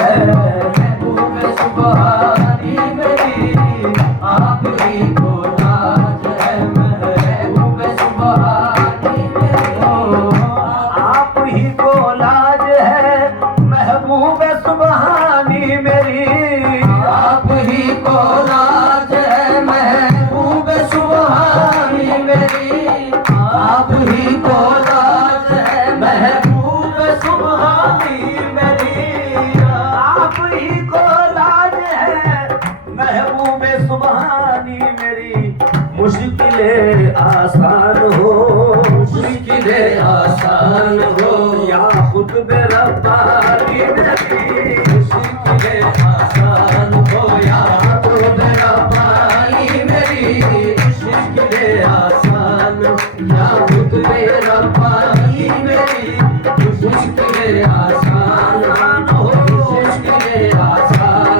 महबूब सुबहानी मेरी आप ही को लाज है। महबूब सुबहानी मेरी आप ही को लाज है महबूब सुबहानी मेरी। आप ही को लाज है महबूब सुबहानी मेरी। आप ही को लाज है महबूब सुबहानी मेरी। आप ही को लाज है महबूब सुबहानी मेरी। मुश्किलें आसान हो मुश्किलें आसान हो या खुद रब्बानी मेरी। मुश्किलें आसान हो या खुद रब्बानी मेरी। मुश्किलें आसान या खुद रब्बानी मेरी। मुश्किलें आसान हो मुश्किलें आसान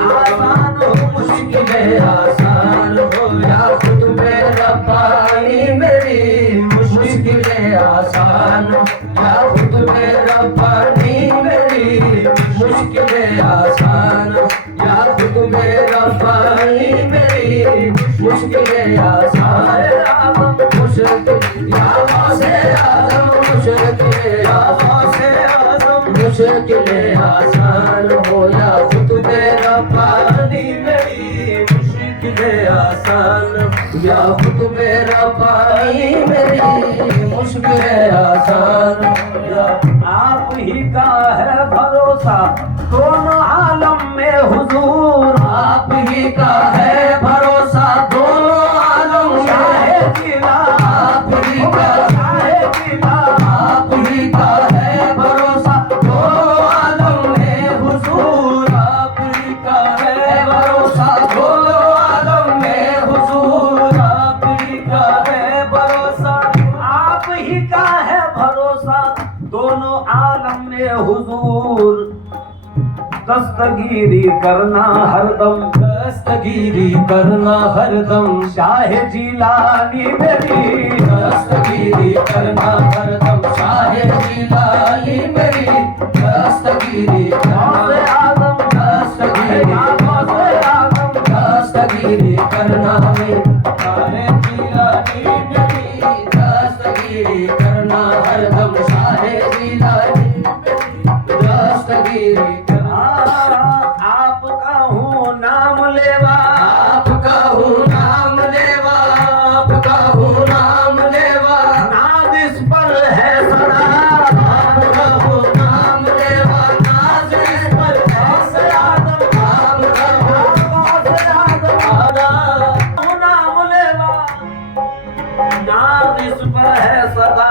हो मुश्किलें आसान हो या खुद रब्बानी मेरी। मुश्किलें आसान या खुद रब्बानी मेरी। मुश्किलें आसान या खुद रब्बानी मेरी। मुश्किलें आसान मुश्किल या से आदम मुश्किल या से आदम। मुश्किलें आसान हो या खुद रब्बानी मेरी। मुश्किलें आसान या खुद रब्बानी मेरी। मुश्किलें आसान या आप ही का है भरोसा दोनों आलम में हुजूर। आप ही का है भरोसा दोनों आलम में। शाहे जिला आप ही का शाहे जिला आप ही का है भरोसा दोनों आलम में हुजूर। आप ही का है भरोसा दोनों आलम में हुजूर। आप ही का है भरोसा आप ही का है भरोसा दोनों आलम में हुजूर। दस्तगीरी करना हरदम दस्तगीरी करना हरदम। शाहे जिलानी मेरी। दस्तगीरी करना हरदम शाहे जिलानी मेरी। दस्तगीरी गौसे आजम दस्तगीरी गौसे आजम दस्तगीरी करना में शाहे जिलानी मेरी। दस्तगीरी करना हरदम शाहे जिलानी मेरी। दस्तगीरी आपका हूँ नाम लेवा आपका हूँ नाम लेवा। आपका हूँ नाम लेवा। नाज इस पर है सदा। आपका हूँ नाम लेवा। नाज इस पर है सदा। आपका गौसे आजम हूँ नाम लेवा नाज इस पर है सदा।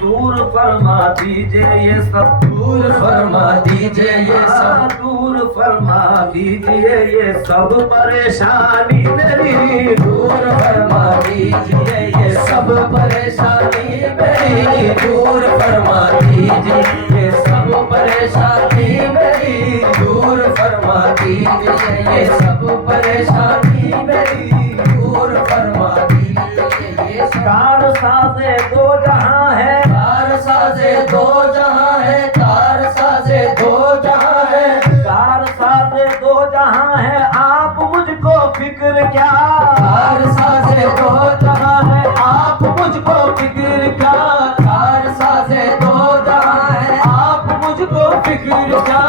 दूर फरमा दीजिए ये सब दूर फरमा दीजिए ये सब। दूर फरमा दीजिए ये सब परेशानी मेरी। दूर फरमा दीजिए ये सब परेशानी मेरी। दूर फरमा दीजिए ये सब परेशानी मेरी। दूर फरमा दीजिए ये सब परेशानी मेरी। दूर फरमा दीजिए ये सब। कार साजे दो जहां है कार साजे दो जहां है। कार साजे दो जहां है। कार साजे दो जहां है आप मुझको फिक्र क्या। कार साजे दो जहां है आप मुझको फिक्र क्या। कार साजे दो जहां है आप मुझको फिक्र क्या।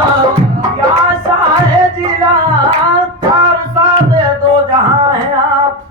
या शाहे जिला कार साजे दो जहां है आप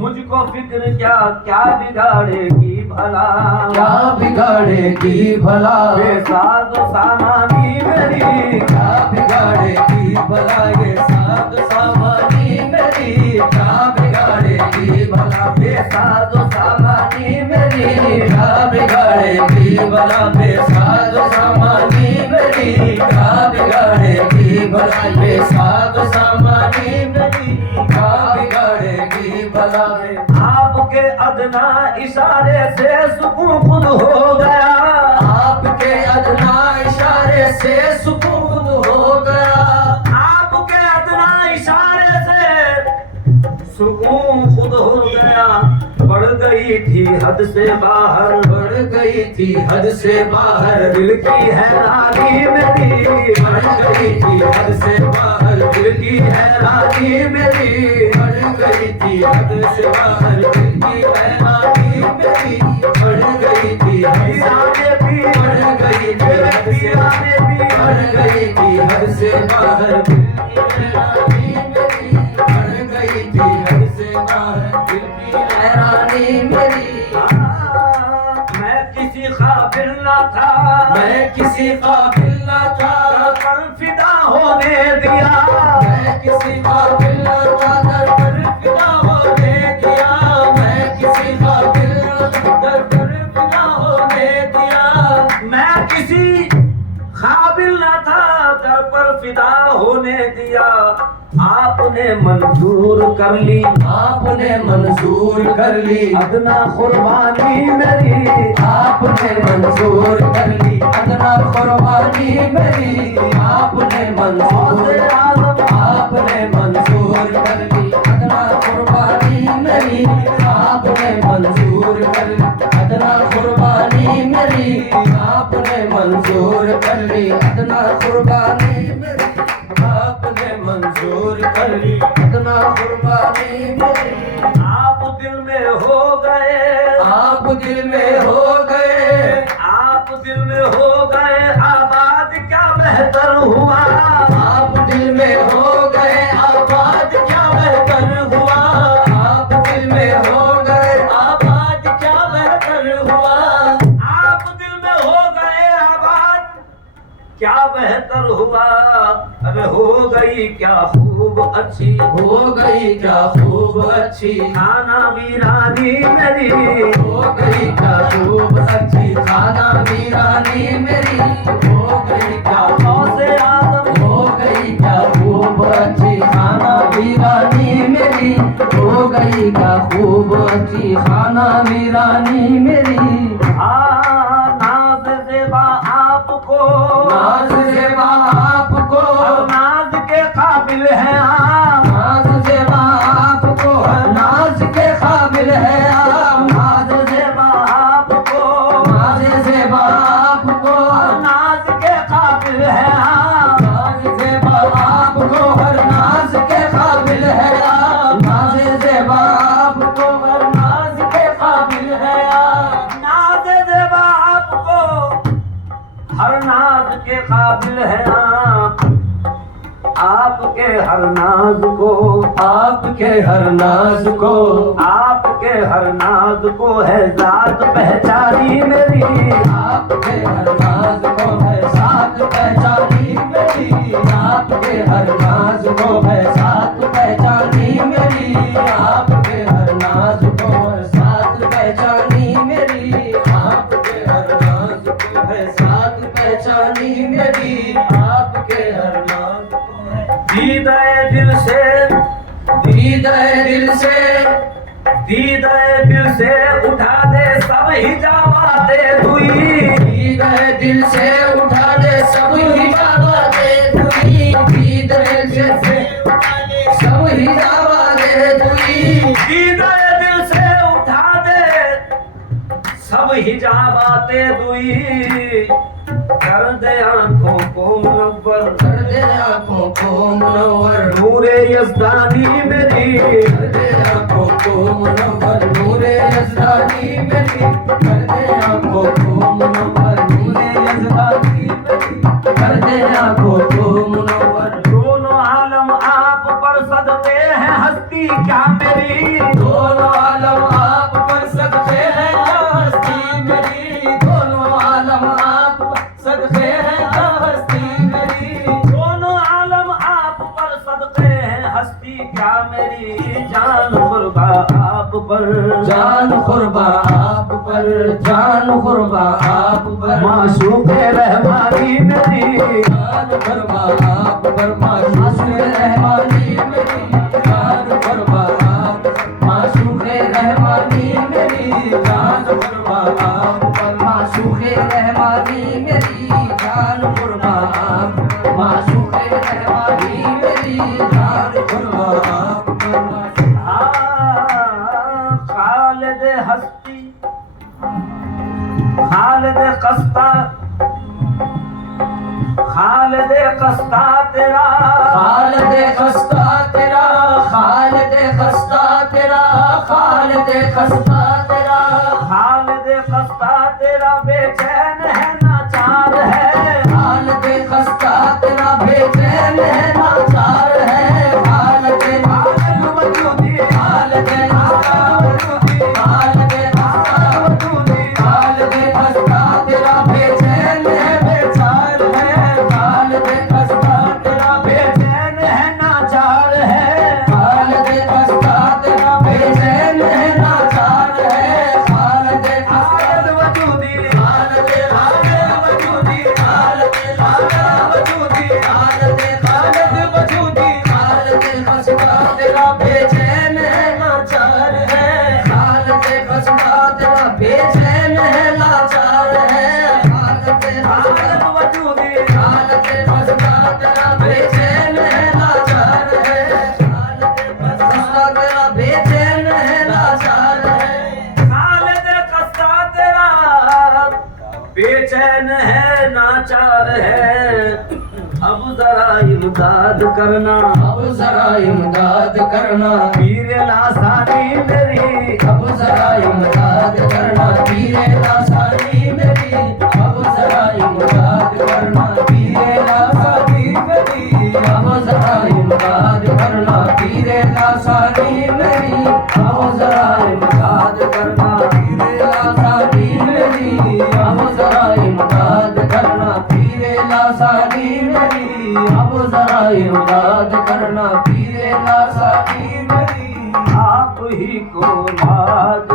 मुझको फिक्र क्या। क्या बिगाड़ेगी भला क्या बिगाड़ेगी भला। बेसाद सामानी मेरी। क्या बिगाड़ेगी भला ये साध सामानी मेरी। क्या बिगाड़ेगी भला बेसाध सामानी मेरी। क्या बिगाड़ेगी भला बेसाध सामानी मेरी। क्या बिगाड़ेगी भला बेसाध सामानी मेरी। क्या बिगाड़ेगी भला आपके अदना इशारे से सुकून खुद हो गया। आपके अदना इशारे से सुकून हो गया। आपके अदना इशारे से सुकून खुद हो गया। बढ़ गई थी हद से बाहर। बढ़ गई थी हद से बाहर। दिल की हैरानी मेरी। बढ़ गई थी हद से गई थी हद से बाहर दिल की हैरानी मेरी, बढ़ गई थी हद से बाहर दिल की हैरानी मेरी। मैं किसी काबिल न था, मैं किसी काबिल न था, पर फिदा होने दिया। मैं किसी काबिल न था, दर पर फिदा होने दिया। मैं किसी काबिल न था, दर पर फिदा होने दिया। मैं किसी काबिल न था, दर पर फिदा होने दिया। आपने मंजूर कर ली, आपने मंजूर कर ली अदना कुर्बानी मेरी। आपने मंजूर कर ली अदना कुर्बानी मेरी। आपने मंजूर आपने मंजूर कर ली अदना कुर्बानी मेरी। आपने मंजूर कर ली अदना कुर्बानी मेरी। आपने मंजूर कर ली अदना कुर्बानी मेरी। आपने मंजूर कर ली अदना कुर्बानी मेरी। आप दिल में हो गए, आप दिल में हो गए, आप दिल में हो गए आबाद, क्या बेहतर हुआ। आप दिल में हो गए आबाद, क्या बेहतर हुआ। आप दिल में हो गए आबाद, क्या बेहतर हुआ। आप दिल में हो गए आबाद, क्या बेहतर हुआ। अरे हो गई क्या खूब अच्छी, हो गई क्या खूब अच्छी खाना वीरानी मेरी। हो गई क्या खूब अच्छी खाना वीरानी मेरी। हो गई क्या गौसे आदम, हो गई क्या खूब अच्छी खाना वीरानी मेरी। हो गई क्या खूब अच्छी खाना वीरानी मेरी। नाज ज़ेबा आपको, नाज ज़ेबा आपको, नाज के काबिल हैं आप। नाज ज़ेबा आपको, नाज के काबिल है आप। नाज ज़ेबा आपको, नाज ज़ेबा आपको, नाज के काबिल हैं आप। नाज ज़ेबा आपको, हर नाज के काबिल है आप। नाज ज़ेबा आपको, हर नाज के काबिल है आप। नाज ज़ेबा आपको, हर नाज के काबिल हैं आप। आपके हर नाज को, आपके हर नाज को, आपके हर नाज को है जात पहचानी मेरी। आपके हर नाज को है साथ पहचानी मेरी। आपके हर नाज को है साथ पहचानी मेरी। आपके हर नाज को है साथ पहचानी मेरी। आपके हर नाज को है साथ पहचानी मेरी। आपके हर नाज को है दीदाए दिल से, दीदाए दिल से, दीदाए दिल से उठा दे सब हिजाबाते दुई। दीदाए दिल से उठा दे सब हिजाबाते दुई। दीदाए दिल से सब हिजाबाते दुई। दीदाए दिल से उठा दे सब हिजाबाते दुई। कर दे आंखों को मुनव्वर, कर दे आँखों को मुनव्वर, नूरे यज़दानी मेरी। कर दे आँखों को मुनव्वर, नूरे यज़दानी मेरी। कर दे आँखों को मुनव्वर, नूरे यज़दानी मेरी। कर दे आँखों को मुनव्वर। दोनों आलम आप पर सदके हैं, हस्ती क्या मेरी। दोनों आलम आप पर सदके हैं, क्या हस्ती मेरी। दोनों आलम आप पर सदके हैं, क्या हस्ती मेरी। दोनों आलम आप पर सदके हैं, हस्ती क्या मेरी। जान कुर्बा आप पर, जान कुर्बा आप पर, जान कुर्बा आप पर। माशूक़े रहमानी मेरी। जान कुर्बा आप पर, माशूक़े रहमानी मेरी। जान कुर्बा आप पर, माशूक़े रहमानी मेरी। जान कुर्बा आप पर, माशूक़े रहमानी मेरी। जान कुर्बा आप पर, माशूक़े रहमानी मेरी। जान कुर्बा आप पर, खालिद हस्ती, खालिद कस्ता, खालिद कस्ता तेरा। खालिद खस्ता तेरा, खालिद खस्ता तेरा, खालिद खस्ता तेरा। खालिद कस्ता तेरा बेचैन है नाचार है। खालिद खस्ता लाचार है, अब जरा इमदाद करना, अब जरा इमदाद करना, पीर लासानी मेरी, अब जरा इमदाद करना, पीरे लासानी मेरी, अब जरा इमदाद करना, पीरे लासानी मेरी, अब जरा इमदाद करना, पीरे लासानी मेरी, अब जरा इमदाद करना, पीरे लासानी मेरी, अब जरा इमदाद करना, पीरे लासानी मेरी, अब जरा इमदाद करना, पीरे लासानी मेरी। आप ही को याद